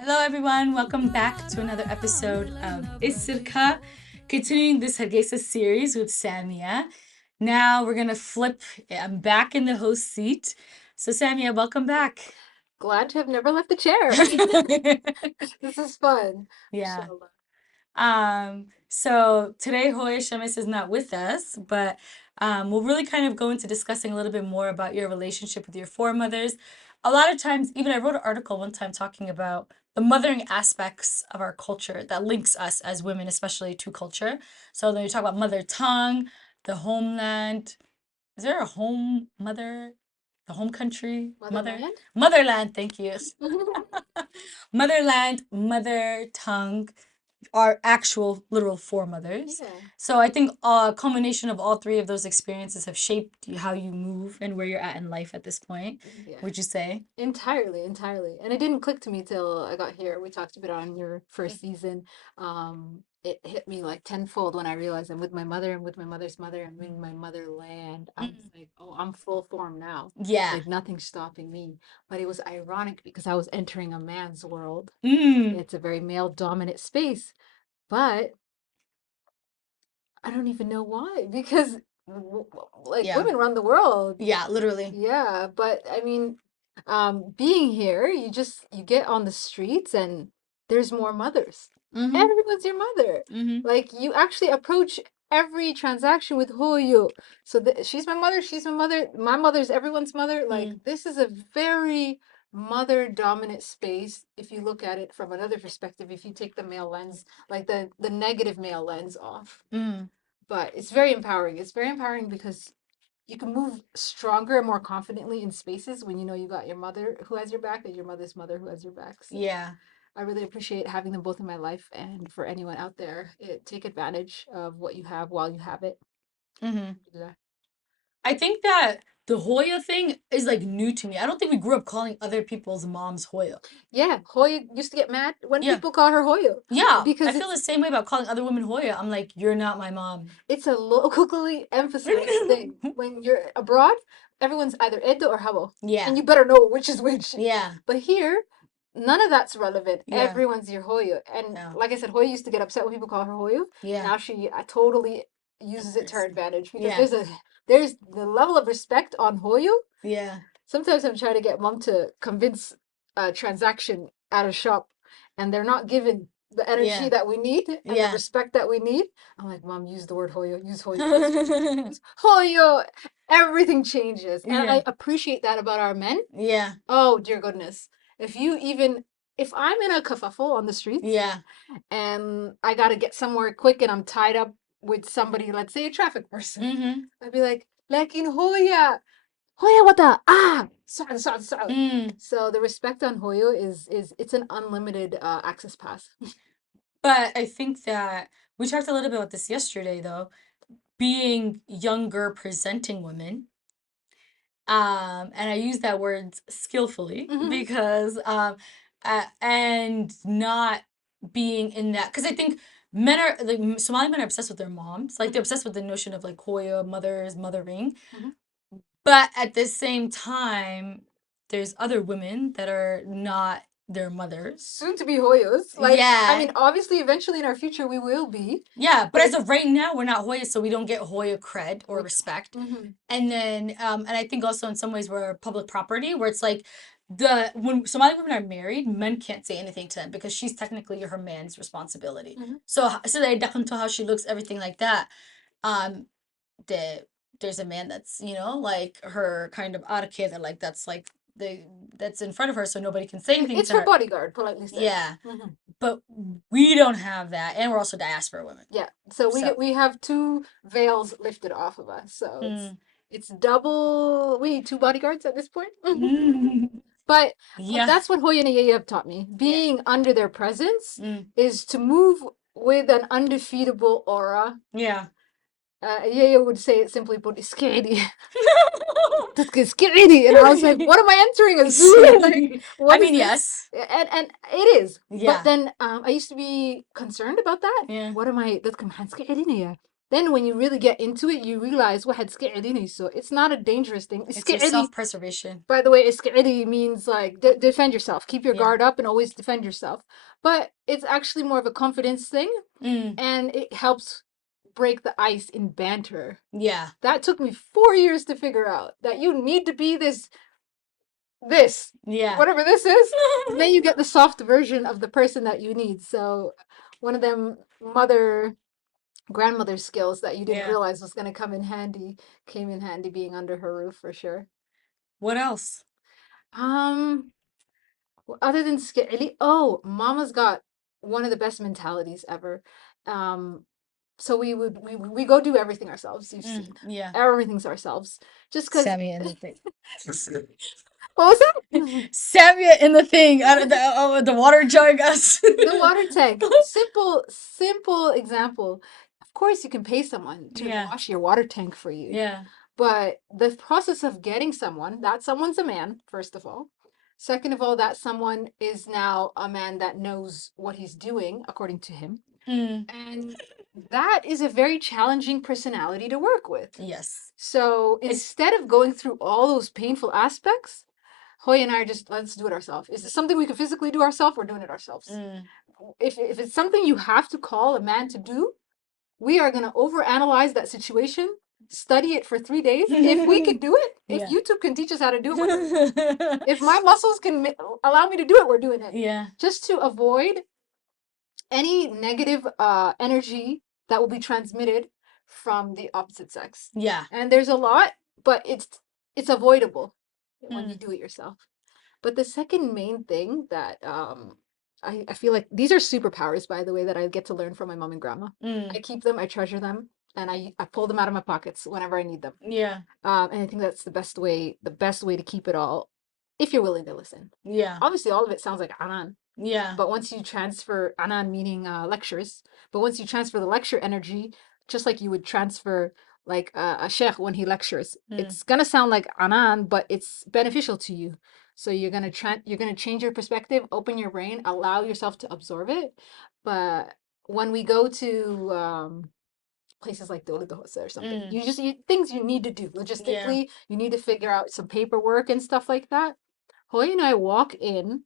Hello, everyone. Welcome back to another episode of ISIRKA, continuing this Hargeisa series with Samiya. Now we're going to flip. I'm back in the host seat. So, Samiya, welcome back. Glad to have never left the chair. This is fun. Yeah. Inshallah. So today Hoya Shemis is not with us, but we'll really kind of go into discussing a little bit more about your relationship with your foremothers. A lot of times, even I wrote an article one time talking about the mothering aspects of our culture that links us as women, especially to culture. So then you talk about mother tongue, the homeland. Is there a home mother? The home country? Motherland? Motherland, thank you. Motherland, mother tongue, our actual literal foremothers. Yeah. So I think a combination of all three of those experiences have shaped how you move and where you're at in life at this point. Yeah. Would you say? Entirely. And it didn't click to me till I got here. We talked a bit on your first season. It hit me like tenfold when I realized I'm with my mother and with my mother's mother and in my motherland. I was like, oh, I'm full form now. Yeah. Like nothing's stopping me. But it was ironic because I was entering a man's world. Mm. It's a very male dominant space. But I don't even know why because like Yeah. women run the world. Yeah, literally. Yeah, but I mean, being here, you get on the streets and there's more mothers. Mm-hmm. Everyone's your mother. Mm-hmm. Like you actually approach every transaction with Hoyo. So she's my mother, she's my mother, my mother's everyone's mother. Like this is a very mother dominant space if you look at it from another perspective, if you take the male lens, like the negative male lens off. But it's very empowering. It's very empowering because you can move stronger and more confidently in spaces when you know you got your mother who has your back and your mother's mother who has your back. So Yeah. I really appreciate having them both in my life. And for anyone out there, take advantage of what you have while you have it. Mm-hmm. Yeah. I think that the Hoya thing is like new to me. I don't think we grew up calling other people's moms Hoya. Yeah, Hoya used to get mad when Yeah. people call her Hoya. Yeah, Because I feel the same way about calling other women Hoya. I'm like, you're not my mom. It's a locally emphasized thing. When you're abroad, everyone's either Edo or Habo. Yeah. And you better know which is which. Yeah. But here, none of that's relevant. Yeah. Everyone's your Hoya. And Yeah. like I said, Hoya used to get upset when people call her Hoya. Yeah. Now she totally uses it to her advantage because Yeah. there's the level of respect on Hoya. Yeah. Sometimes I'm trying to get mom to convince a transaction at a shop and they're not given the energy Yeah. that we need and the Yeah. respect that we need. I'm like, Mom, use the word Hoyo, use Hoyo. Use Hoyo. Everything changes. And Yeah. I appreciate that about our men. Yeah. Oh, dear goodness. If I'm in a kerfuffle on the streets Yeah. and I got to get somewhere quick and I'm tied up with somebody, let's say a traffic person, I'd be like in Hoya. Hoya wata So the respect on Hoyo is it's an unlimited access pass. But I think that we talked a little bit about this yesterday, though. Being younger presenting women. And I use that word skillfully because and not being in that, because I think men are like Somali men are obsessed with their moms, like they're obsessed with the notion of like Hoya, mothers, mothering. But at the same time, there's other women that are not their mothers. Soon to be Hoyos. Like, Yeah. I mean, obviously, eventually in our future, we will be. Yeah, but as of right now, we're not Hoya, so we don't get Hoya cred or respect. Mhm. And then, and I think also in some ways we're public property, where it's like when Somali women are married, men can't say anything to them because she's technically her man's responsibility. So they doesn't to how she looks, everything like that. There's a man that's, like her kind of arke that like that's in front of her, so nobody can say anything It's to her her. bodyguard, politely said. Yeah. But we don't have that, and we're also diaspora women. Yeah. So we have two veils lifted off of us. So it's double. We need two bodyguards at this point. But Yeah. that's what Hoya and Yaya have taught me. Being under their presence is to move with an undefeatable aura. Yeah. Yaya would say it simply, but scary. That's scary. And I was like, what am I entering? A zoo? Like, I mean, yes. And it is. Yeah. But then I used to be concerned about that. Yeah. What am I? That's scary. Then when you really get into it, you realize واحد سكعليني. So it's not a dangerous thing. It's your سكعلي, self-preservation. by the way, سكعلي means like defend yourself. Keep your Yeah. guard up and always defend yourself. But it's actually more of a confidence thing, and it helps break the ice in banter. Yeah. That took me 4 years to figure out that you need to be this, Yeah. whatever this is. And then you get the soft version of the person that you need. So one of them grandmother skills that you didn't realize was going to come in handy came in handy being under her roof for sure. What else? Other than scary, oh, Mama's got one of the best mentalities ever. So we go do everything ourselves. You've seen, Yeah. everything's ourselves. Just because. Samiya in the thing. What was that? Samiya in the thing. The water jug. Us. The water tank. Simple example. Of course, you can pay someone to wash your water tank for you. Yeah. But the process of getting someone, that someone's a man, first of all. Second of all, that someone is now a man that knows what he's doing, according to him. And that is a very challenging personality to work with. Yes. So instead of going through all those painful aspects, Hoy and I are just, let's do it ourselves. Is this something we can physically do ourselves? We're doing it ourselves. If it's something you have to call a man to do, we are going to overanalyze that situation, study it for 3 days. If we can do it, if YouTube can teach us how to do it, if my muscles can allow me to do it, we're doing it. Yeah. Just to avoid any negative energy that will be transmitted from the opposite sex. Yeah. And there's a lot, but it's avoidable when you do it yourself. But the second main thing that I feel like these are superpowers, by the way, that I get to learn from my mom and grandma. I keep them, I treasure them, and I pull them out of my pockets whenever I need them. Yeah. And I think that's the best way to keep it all, if you're willing to listen. Yeah. Obviously, all of it sounds like Anan. Yeah. But once you transfer Anan, meaning lectures, but once you transfer the lecture energy, just like you would transfer like a sheikh when he lectures, it's gonna sound like Anan, but it's beneficial to you. So you're gonna change your perspective, open your brain, allow yourself to absorb it. But when we go to places like Dola Dohosa or something, things you need to do logistically, you need to figure out some paperwork and stuff like that. Hoy and I walk in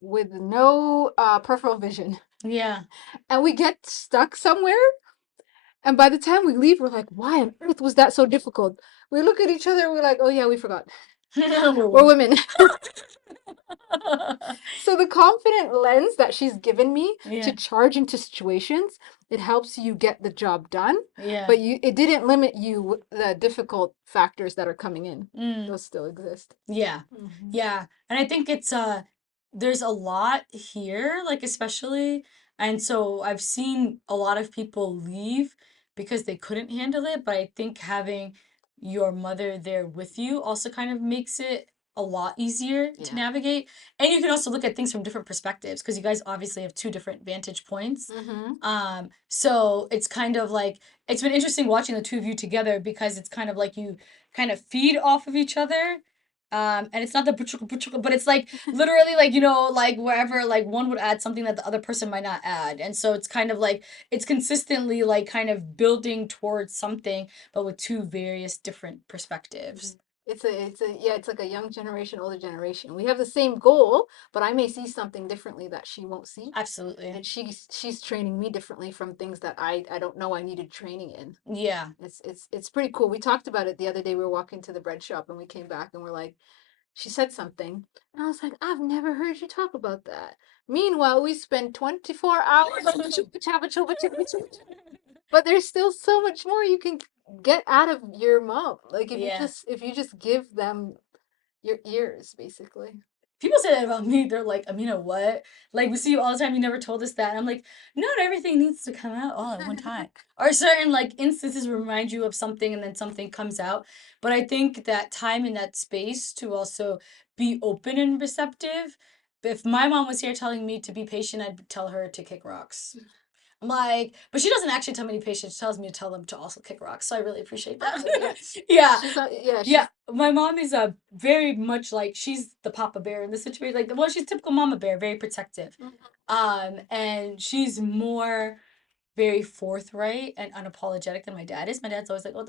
with no peripheral vision. Yeah. And we get stuck somewhere. And by the time we leave, we're like, why on earth was that so difficult? We look at each other and we're like, oh yeah, we forgot. We're women. So the confident lens that she's given me to charge into situations, it helps you get the job done. Yeah. But it didn't limit you with the difficult factors that are coming in. Those still exist. Yeah. Yeah. And I think it's there's a lot here, like especially, and so I've seen a lot of people leave because they couldn't handle it, but I think having your mother there with you also kind of makes it a lot easier to navigate. And you can also look at things from different perspectives because you guys obviously have two different vantage points. So it's kind of like it's been interesting watching the two of you together because it's kind of like you kind of feed off of each other. And it's not the but it's like literally like, you know, like wherever like one would add something that the other person might not add. And so it's kind of like it's consistently like kind of building towards something, but with two various different perspectives. It's like a young generation, older generation. We have the same goal, but I may see something differently that she won't see. Absolutely. And she's training me differently from things that I don't know I needed training in. Yeah. It's pretty cool. We talked about it the other day. We were walking to the bread shop and we came back and we're like, she said something. And I was like, I've never heard you talk about that. Meanwhile, we spend 24 hours but there's still so much more you can get out of your mom. Like if you just give them your ears, basically. People say that about me. They're like, Amina, what? Like, we see you all the time. You never told us that. And I'm like, not everything needs to come out all at one time. Or certain, like, instances remind you of something and then something comes out. But I think that time in that space to also be open and receptive. If my mom was here telling me to be patient, I'd tell her to kick rocks. I'm like, but she doesn't actually tell me to be patient. She tells me to tell them to also kick rocks. So I really appreciate that. Yeah. My mom is a very much like she's the papa bear in this situation. Like, well, she's typical mama bear, very protective. And she's more very forthright and unapologetic than my dad is. My dad's always like, oh,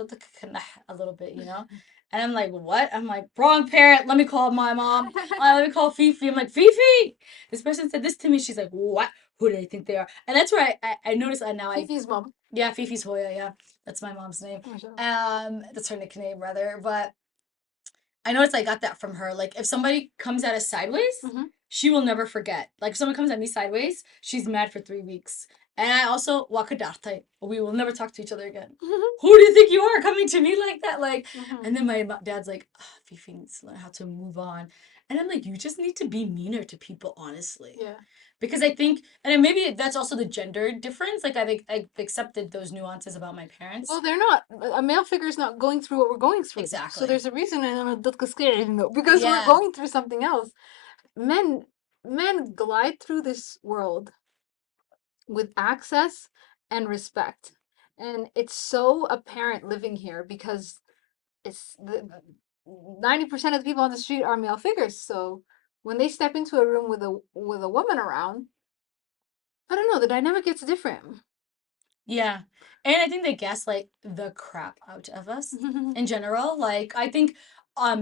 a little bit, you know? And I'm like, what? I'm like, wrong parent. Let me call my mom. Let me call Fifi. I'm like, Fifi, this person said this to me. She's like, what? Who do they think they are? And that's where I noticed that now. Fifi's mom. Yeah, Fifi's Hoya. Yeah, that's my mom's name. That's her nickname, rather. But I noticed I got that from her. Like, if somebody comes at us sideways, she will never forget. Like, if someone comes at me sideways, she's mad for 3 weeks. And I also wakadarte. We will never talk to each other again. Who do you think you are coming to me like that? Like, and then my dad's like, oh, Fifi needs to learn how to move on. And I'm like, you just need to be meaner to people, honestly. Yeah. Because I think, and maybe that's also the gender difference. Like, I've accepted those nuances about my parents. Well, they're not. A male figure is not going through what we're going through. Exactly. So there's a reason, because we're going through something else. Men glide through this world with access and respect, and it's so apparent living here because it's 90% of the people on the street are male figures. So when they step into a room with a woman around, I don't know, the dynamic gets different. Yeah. And I think they gaslight the crap out of us in general. Like, I think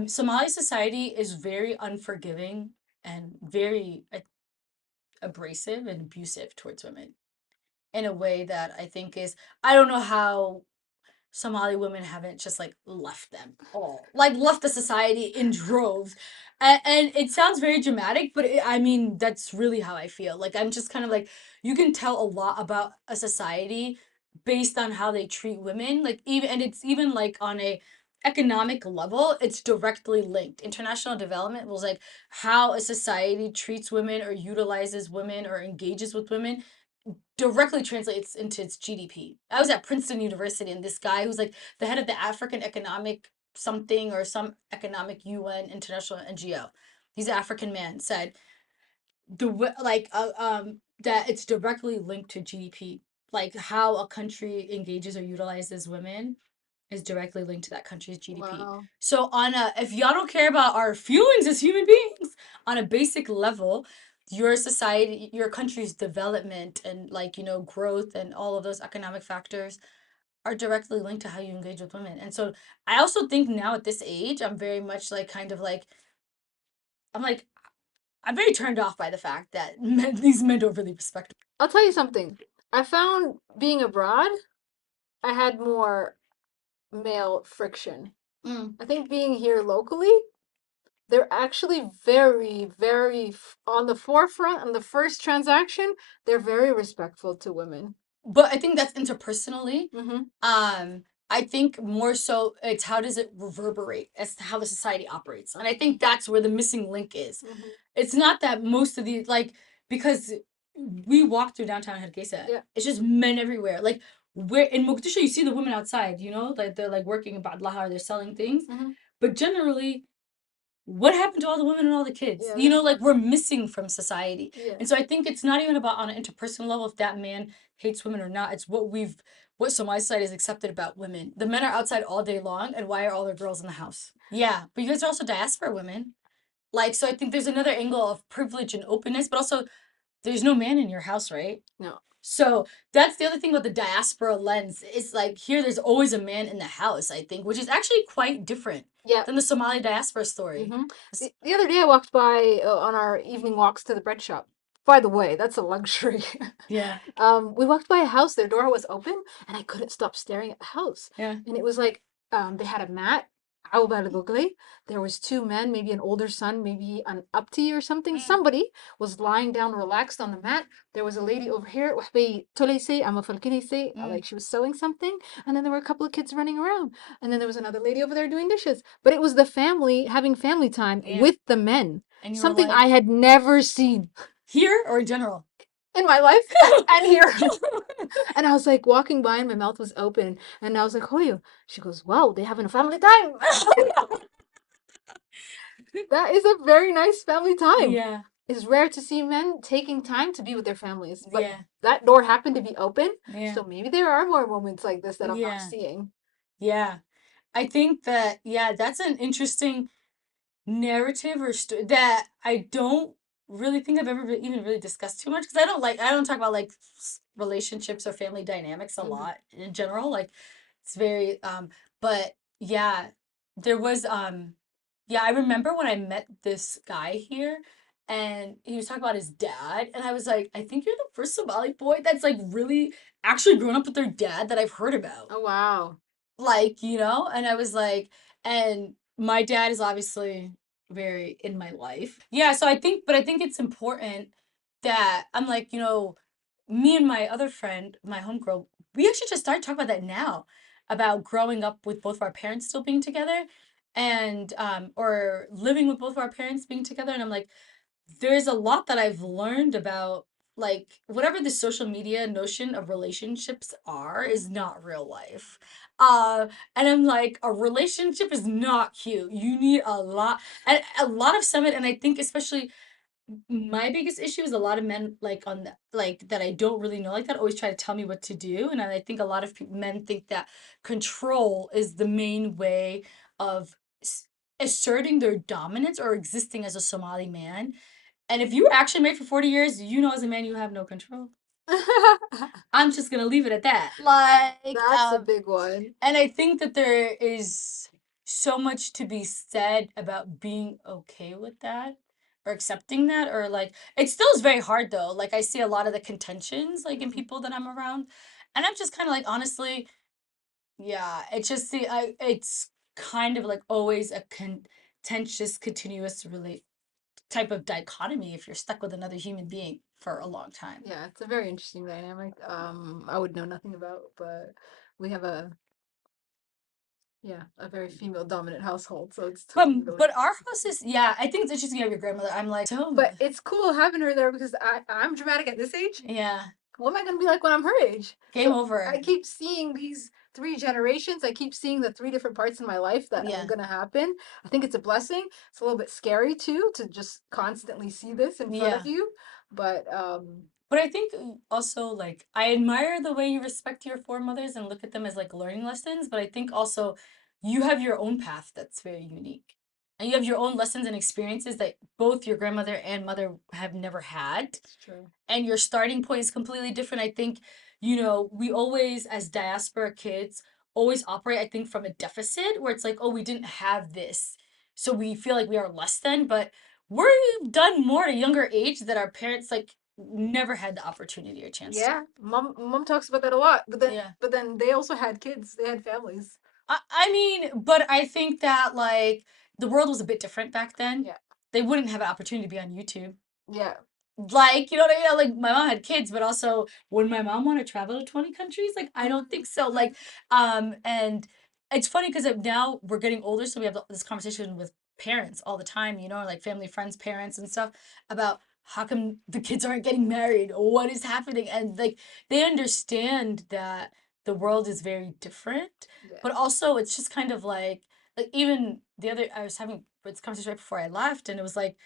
Somali society is very unforgiving and very abrasive and abusive towards women in a way that I think is, I don't know how Somali women haven't just like left them all, like left the society in droves. And it sounds very dramatic, but I mean, that's really how I feel. Like, I'm just kind of like, you can tell a lot about a society based on how they treat women. Like, even, and it's even like on a economic level, it's directly linked. International development was like how a society treats women or utilizes women or engages with women directly translates into its GDP. I was at Princeton University, and this guy who's like the head of the African Economic something or some economic UN international NGO, he's an African man, said that it's directly linked to GDP. Like, how a country engages or utilizes women is directly linked to that country's GDP. Wow. So if y'all don't care about our feelings as human beings, on a basic level, your society, your country's development and growth and all of those economic factors are directly linked to how you engage with women. And so I also think now at this age, I'm very much I'm very turned off by the fact that these men don't really respect me. I'll tell you something. I found being abroad, I had more male friction. I think being here locally, they're actually very, very on the forefront. On the first transaction, they're very respectful to women. But I think that's interpersonally. I think more so it's how does it reverberate as to how the society operates. And I think that's where the missing link is. It's not that most of the because we walk through downtown Hargeisa. Yeah. It's just men everywhere. Like, where in Mogadishu you see the women outside, like they're like working in Badlaha or they're selling things. But generally, what happened to all the women and all the kids? Yeah. Like, we're missing from society. Yeah. And so I think it's not even about on an interpersonal level if that man hates women or not. It's what Somali society has accepted about women. The men are outside all day long, and why are all the girls in the house? Yeah, but you guys are also diaspora women. Like, so I think there's another angle of privilege and openness, but also there's no man in your house, right? No. So that's the other thing with the diaspora lens. It's like here there's always a man in the house, I think, which is actually quite different than the Somali diaspora story. The other day I walked by on our evening walks to the bread shop. By the way, that's a luxury. Yeah. We walked by a house, their door was open, and I couldn't stop staring at the house. Yeah. And it was like they had a mat. There was two men, maybe an older son, maybe an upti or something. Somebody was lying down relaxed on the mat. There was a lady over here, like she was sewing something, and then there were a couple of kids running around. And then there was another lady over there doing dishes. But it was the family having family time with the men. And something I had never seen. Here or in general? In my life and here. And I was like walking by and my mouth was open and I was like, Hoyo. She goes, wow, they having a family time. That is a very nice family time. Yeah. It's rare to see men taking time to be with their families. But that door happened to be open. Yeah. So maybe there are more moments like this that I'm not seeing. Yeah. I think that, that's an interesting narrative or that I don't really think I've ever even really discussed too much because I don't talk about relationships or family dynamics a Mhm. lot in general. Like it's very but yeah, there was yeah, I remember when I met this guy here and he was talking about his dad and I was like, I think you're the first Somali boy that's like really actually grown up with their dad that I've heard about. Oh wow. Like, you know, and I was like, and my dad is obviously very in my life. Yeah, so I think it's important that I'm like, you know, me and my other friend, my homegirl, we actually just started talking about that now, about growing up with both of our parents still being together and or living with both of our parents being together. And I'm like, there's a lot that I've learned about like whatever the social media notion of relationships are is not real life. And I'm like, a relationship is not cute. You need a lot of summit, and I think especially my biggest issue is a lot of men like on the, like that I don't really know like that always try to tell me what to do, and I think a lot of men think that control is the main way of s- asserting their dominance or existing as a Somali man. And if you were actually married for 40 years, you know as a man you have no control. I'm just gonna leave it at that. Like, That's a big one. and I think that there is so much to be said about being okay with that or accepting that, or like it still is very hard though. Like I see a lot of the contentions like in Mhm. people that I'm around, and I'm just kind of like honestly, yeah, it's just it's kind of like always a contentious, continuous relate type of dichotomy if you're stuck with another human being for a long time. Yeah, it's a very interesting dynamic. I would know nothing about, but we have a yeah, a very female dominant household, so it's totally But our house is, yeah, I think it's interesting you have your grandmother. I'm like so but it's cool having her there because I'm dramatic at this age. yeah, What am I gonna be like when I'm her age? game So over. I keep seeing these three generations. I keep seeing the three different parts in my life that are Yeah, gonna happen. I think it's a blessing. It's a little bit scary too to just constantly see this in front yeah. of you. But But I think also like I admire the way you respect your foremothers and look at them as like learning lessons. But I think also you have your own path that's very unique, and you have your own lessons and experiences that both your grandmother and mother have never had, it's true. and your starting point is completely different. I think, you know, we always, as diaspora kids, always operate, I think, from a deficit where it's like, oh, we didn't have this. So we feel like we are less than, but we've done more at a younger age that our parents like never had the opportunity or chance to. Yeah, mom talks about that a lot. Yeah. But then they also had kids. They had families. I mean, but I think that like the world was a bit different back then. Yeah. They wouldn't have an opportunity to be on YouTube. Yeah. Like, you know what I mean? Like, my mom had kids, but also, would my mom want to travel to 20 countries? Like, I don't think so. Like, and it's funny because now we're getting older, so we have this conversation with parents all the time, you know, like family, friends, parents, and stuff about how come the kids aren't getting married? What is happening? And like, they understand that the world is very different, Yeah. but also it's just kind of like even I was having this conversation right before I left, and it was like,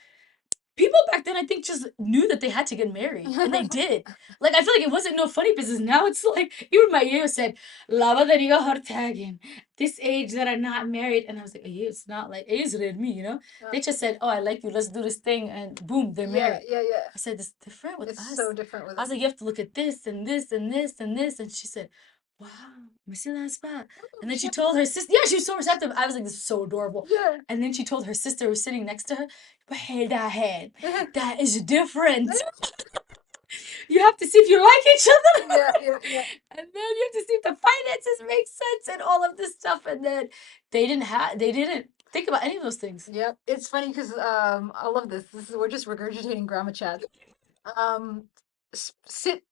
people back then I think just knew that they had to get married and they did. Like I feel like it wasn't no funny business. Now it's like even my Ayo said, Lava dariga hortagin. This age that are not married. And I was like, Ayo, it's not like Ayo's read me, you know? They just said, oh, I like you, let's do this thing, and boom, they're Yeah, married. yeah, yeah. I said, it's different with It's us. so different with I us. was like, you have to look at this and this and this and this. And she said, wow, me see that spot. And then she told her sister, yeah, she was so receptive. I was like, this is so adorable. Yeah. And then she told her sister who was sitting next to her, but hey, that is different. You have to see if you like each other. Yeah, yeah, yeah. And then you have to see if the finances make sense and all of this stuff. And then they didn't think about any of those things. Yep. It's funny because I love this. We're just regurgitating grandma chat. Um sit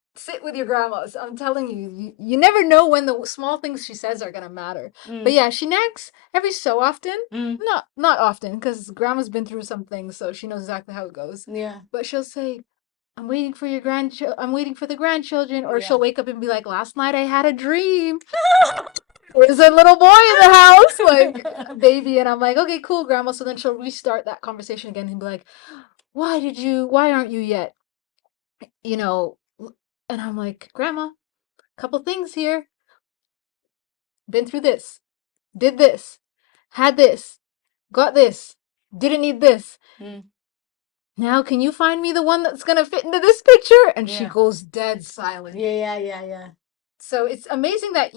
with your grandmas. I'm telling you, you never know when the small things she says are gonna matter. But Mm, yeah, she nags every so often. mm, Not often, because grandma's been through some things, so she knows exactly how it goes. yeah, But she'll say, I'm waiting for the grandchildren, or yeah. she'll wake up and be like, last night I had a dream. There's a little boy in the house, like a baby, and I'm like, okay, cool, grandma. So then she'll restart that conversation again and be like, why aren't you yet? You know, and I'm like, grandma, couple things here. Been through this, did this, had this, got this, didn't need this. Mm, Now can you find me the one that's gonna fit into this picture? And she Yeah. goes dead silent. Yeah. So it's amazing that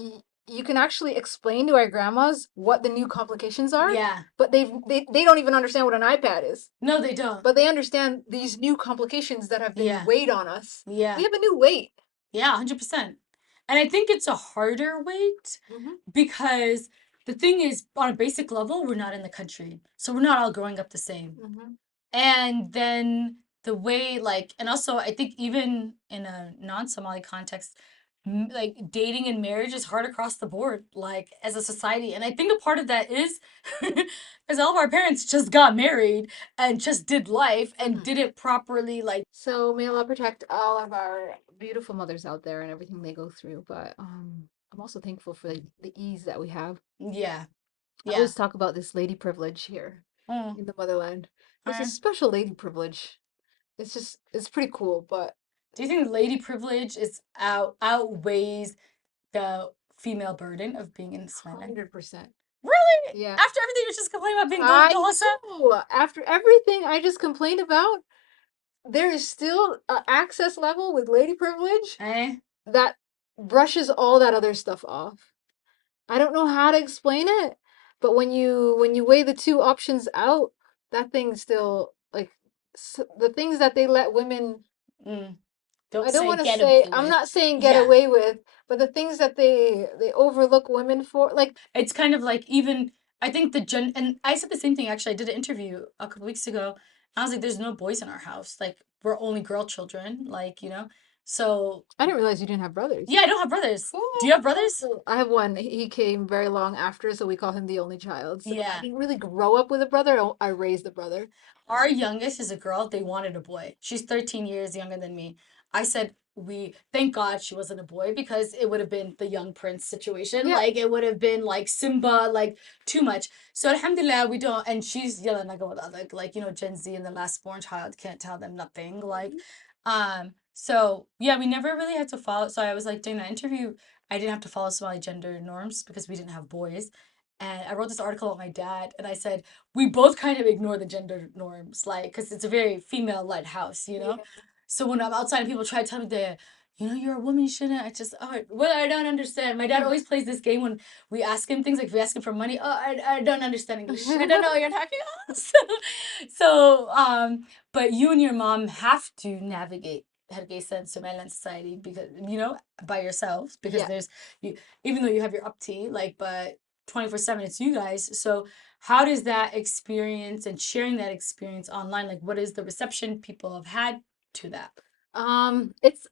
you can actually explain to our grandmas what the new complications are, Yeah. but they don't even understand what an iPad is. No, they don't. But they understand these new complications that have been Yeah. weighed on us. Yeah. We have a new weight. Yeah, 100%. And I think it's a harder weight Mm-hmm. because the thing is, on a basic level, we're not in the country. So we're not all growing up the same. Mm-hmm. And then the way, like, and also I think even in a non-Somali context, like dating and marriage is hard across the board, like as a society. And I think a part of that is because all of our parents just got married and just did life and Mm-hmm. did it properly. Like, So may Allah protect all of our beautiful mothers out there and everything they go through. But I'm also thankful for the ease that we have. yeah, I yeah. always talk about this lady privilege here Mm, in the motherland. There's a okay. special lady privilege. It's pretty cool, but Do you think lady privilege is outweighs the female burden of being in this land? 100%. Really? Yeah. After everything you're just complaining about being I Dohosa? know. After everything I just complained about, there is still an access level with lady privilege Eh? that brushes all that other stuff off. I don't know how to explain it, but when you weigh the two options out, that thing still like the things that they let women Mm. Don't I don't say want to get say away I'm with. not saying get Yeah. away with, but the things that they overlook women for, like It's kind of like even I think the and I said the same thing actually. I did an interview a couple weeks ago. I was like, there's no boys in our house. Like we're only girl children. Like, you know? So I didn't realize you didn't have brothers. yeah, I don't have brothers. Do you have brothers? Oh, I have one. He came very long after, so we call him the only child. So I Yeah. didn't really grow up with a brother. I raised a brother. Our youngest is a girl. They wanted a boy. She's 13 years younger than me. I said, we thank God she wasn't a boy because it would have been the young prince situation. Yeah. Like it would have been like Simba, like too much. So alhamdulillah, we don't. And she's yelling like Gen Z and the last born child can't tell them nothing. Like, Mhm. so yeah, we never really had to follow. So I was like doing that interview. I didn't have to follow Somali gender norms because we didn't have boys. And I wrote this article about my dad, and I said we both kind of ignore the gender norms, like, because it's a very female-led house, you know? Yeah. So when I'm outside and people try to tell me that, you're a woman, you shouldn't, well, I don't understand. My dad always plays this game when we ask him things, like if we ask him for money, I don't understand English. I don't know what you're talking about. But you and your mom have to navigate Hargeisa and Somaliland society because, by yourselves, because Yeah. there's, you, even though you have your upti, like, but 24/7 it's you guys. So how does that experience and sharing that experience online, like what is the reception people have had to that? It's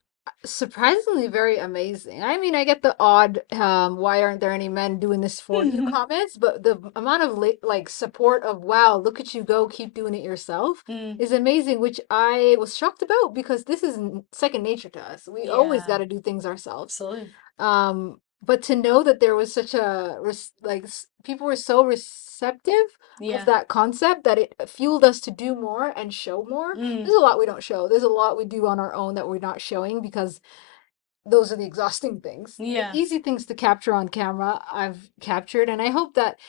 surprisingly very amazing. I mean, I get the odd, why aren't there any men doing this for you comments, but the amount of like support of, wow, look at you go, keep doing it yourself Mm, is amazing, which I was shocked about because this is second nature to us. We always yeah, got to do things ourselves. absolutely. But to know that there was such a people were so receptive of Yeah. that concept that it fueled us to do more and show more. Mm, There's a lot we don't show. There's a lot we do on our own that we're not showing because those are the exhausting things. The yeah. easy things to capture on camera, I've captured, and I hope that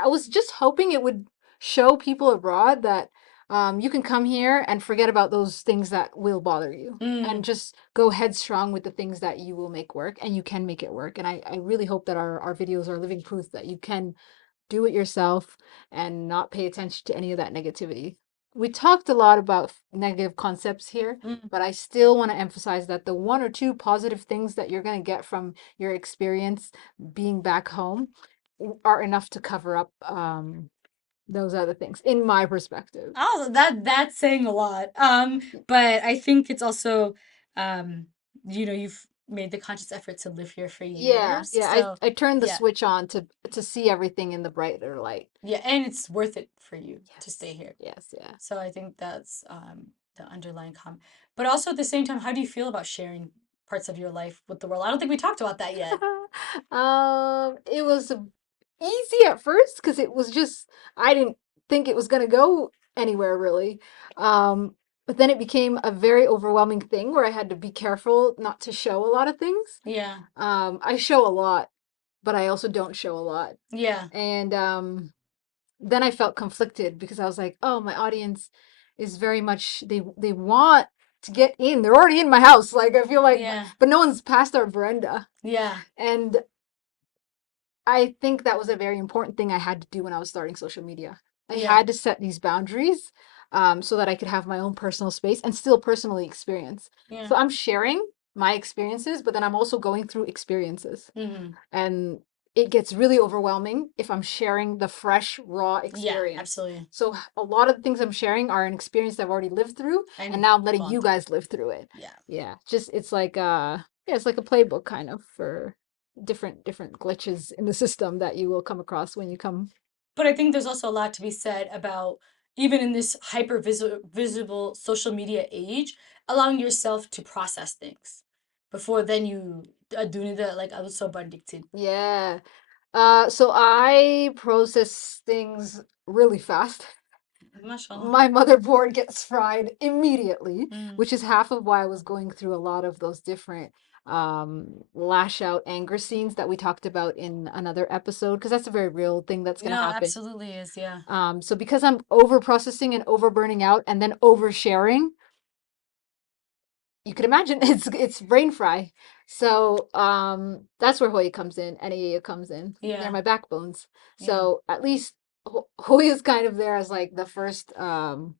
I was just hoping it would show people abroad that you can come here and forget about those things that will bother you and Mm, just go headstrong with the things that you will make work and you can make it work. And I really hope that our videos are living proof that you can do it yourself and not pay attention to any of that negativity. We talked a lot about negative concepts here, mm. but I still want to emphasize that the one or two positive things that you're going to get from your experience being back home are enough to cover up those other things, in my perspective. Oh, that's saying a lot. But I think it's also, um, you've made the conscious effort to live here for Yeah, years. yeah. So I turned the yeah, switch on to see everything in the brighter light. yeah, and it's worth it for you to Yes, stay here. yes, yeah. So I think that's the underlying comment. But also at the same time, how do you feel about sharing parts of your life with the world? I don't think we talked about that yet. It was easy at first because it was just I didn't think it was gonna go anywhere really. But then it became a very overwhelming thing where I had to be careful not to show a lot of things. Yeah. I show a lot, but I also don't show a lot. Yeah. And then I felt conflicted because I was like, oh, my audience is very much they want to get in. They're already in my house. Like I feel like, Yeah. but no one's past our veranda. Yeah. And I think that was a very important thing I had to do when I was starting social media. I Yeah. had to set these boundaries so that I could have my own personal space and still personally experience. Yeah. So I'm sharing my experiences, but then I'm also going through experiences. Mm-hmm. And it gets really overwhelming if I'm sharing the fresh, raw Yeah, experience. absolutely. So a lot of the things I'm sharing are an experience that I've already lived through, and now I'm letting gone you through. guys live through it. Yeah. Yeah, just it's like yeah, it's like a playbook kind of for different glitches in the system that you will come across when you come. But I think there's also a lot to be said about even in this hyper visible social media age, allowing yourself to process things before then you doing that like I was so addicted. Yeah. So I process things really fast. Mashallah. My motherboard gets fried immediately, Mm. which is half of why I was going through a lot of those different lash out anger scenes that we talked about in another episode, because that's a very real thing that's going No, to happen. absolutely is, yeah. So because I'm over processing and over burning out and then oversharing, you can imagine it's brain fry. So that's where Hoya comes in, Anaya comes in. They're Yeah. my backbones. Yeah. So at least Hoya's kind of there as like the first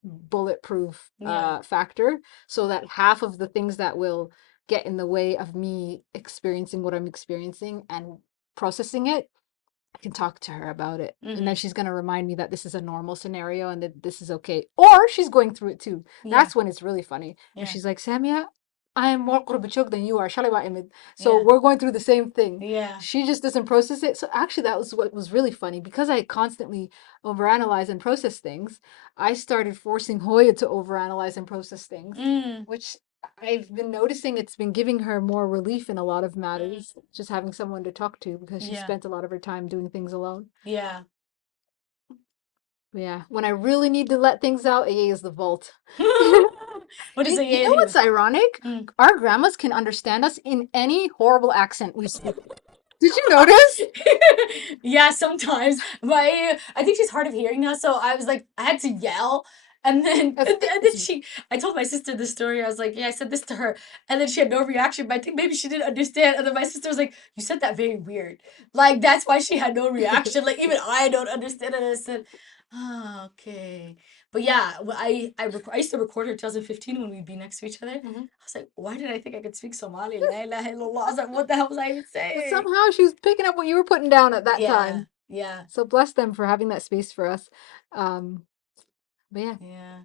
bulletproof Yeah. factor, so that half of the things that will get in the way of me experiencing what I'm experiencing and processing it, I can talk to her about it. And then Mm-hmm. she's going to remind me that this is a normal scenario and that this is okay. Or she's going through it too. Yeah. That's when it's really funny. When Yeah. she's like, Samia, I am more Qurbachuk than you are. Shaliwa Imid. So Yeah. we're going through the same thing. Yeah. She just doesn't process it. So actually, that was what was really funny. Because I constantly overanalyze and process things, I started forcing Hoya to overanalyze and process things, Mm. which I've been noticing it's been giving her more relief in a lot of matters, just having someone to talk to because she Yeah. spent a lot of her time doing things alone. Yeah. Yeah, when I really need to let things out, AA is the vault. What is You, it? you Yeah, know what's ironic? Mm. Our grandmas can understand us in any horrible accent we speak. Did you notice? Yeah, sometimes. I think she's hard of hearing now, so I was like, I had to yell. And then, It's, and then I told my sister this story. I was like, yeah, I said this to her. And then she had no reaction, but I think maybe she didn't understand. And then my sister was like, you said that very weird. Like, that's why she had no reaction. Like, even I don't understand it. And I said, oh, okay. But yeah, I used to record her in 2015 when we'd be next to each other. Mhm. I was like, why did I think I could speak Somali? La ilaha illallah. I was like, what the hell was I even But saying? somehow she was picking up what you were putting down at that Yeah, time. yeah, So bless them for having that space for us. Um, but yeah. yeah.